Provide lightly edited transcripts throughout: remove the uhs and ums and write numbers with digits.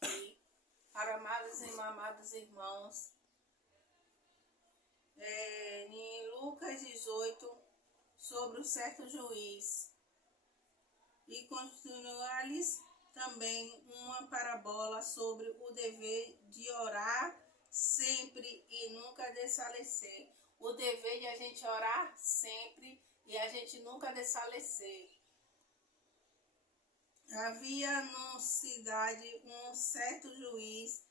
aqui para amados e amados irmãos, em Lucas 18, sobre o certo juiz, e continuar-lhes também uma parábola sobre o dever de orar sempre e nunca desfalecer. O dever de a gente orar sempre e a gente nunca desfalecer. Havia numa cidade um certo juiz,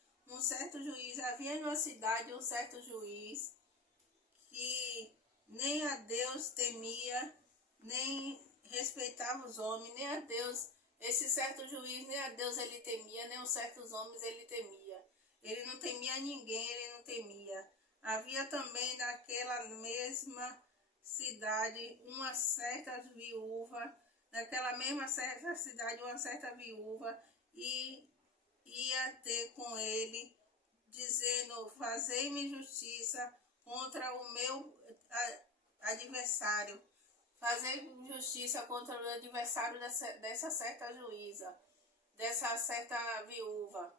havia numa cidade um certo juiz que nem a Deus temia, nem respeitava os homens, nem a Deus, esse certo juiz, nem a Deus ele temia, nem os certos homens ele temia. Ele não temia ninguém, ele não temia. Havia também naquela mesma cidade uma certa viúva, naquela mesma certa cidade uma certa viúva, e ia ter com ele, dizendo: fazei-me justiça contra o meu adversário. Fazer justiça contra o adversário dessa certa juíza, dessa certa viúva.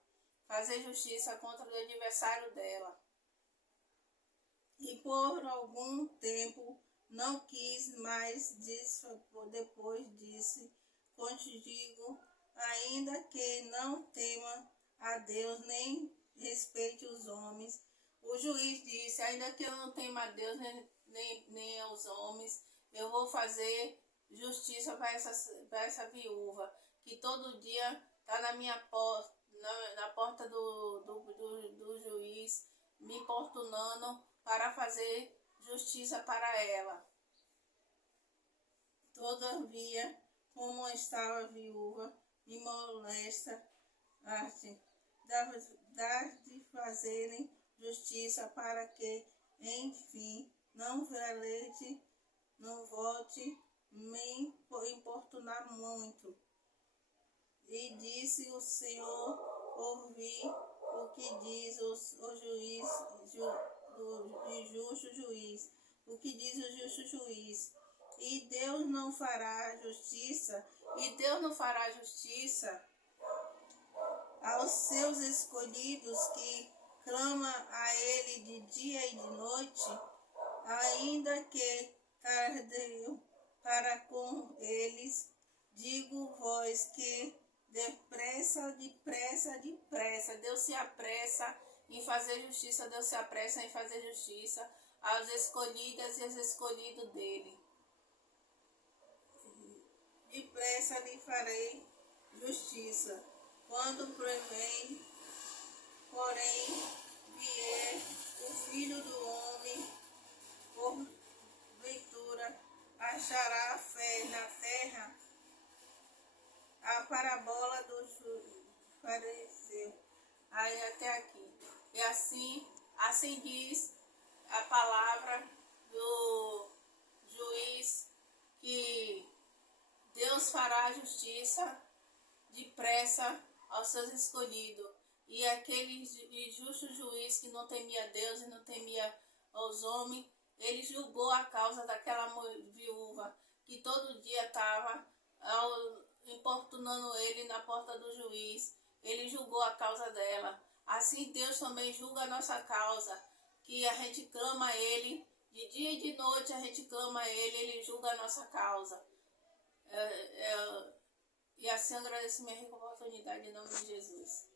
Fazer justiça contra o adversário dela. E por algum tempo não quis mais disso, depois disse: contigo, ainda que não tema a Deus, nem respeite os homens. O juiz disse: ainda que eu não tema a Deus, nem aos homens, eu vou fazer justiça para essa viúva, que todo dia está na minha porta, na porta do juiz, me importunando para fazer justiça para ela. Todavia, como estava viúva, me molesta de fazerem justiça, para que, enfim, não volte me importunar muito. E disse o Senhor: ouvi o que diz o justo juiz, o que diz o justo juiz. E Deus não fará justiça, aos seus escolhidos, que clama a ele de dia e de noite, ainda que tardeio para com eles. Digo-vos que depressa, Deus se apressa em fazer justiça, Deus se apressa em fazer justiça às escolhidas e aos escolhidos dele. Depressa lhe farei justiça. Quando porém vier o Filho do Homem, porventura achará fé na terra? A parábola do fariseu. Aí até aqui. E assim diz a palavra do juiz, que Deus fará justiça depressa aos seus escolhidos. E aquele justo juiz que não temia Deus e não temia os homens, ele julgou a causa daquela viúva, que todo dia estava importunando ele na porta do juiz. Ele julgou a causa dela. Assim Deus também julga a nossa causa, que a gente clama a ele, de dia e de noite a gente clama a ele, ele julga a nossa causa. E assim eu agradeço minha rica oportunidade em nome de Jesus.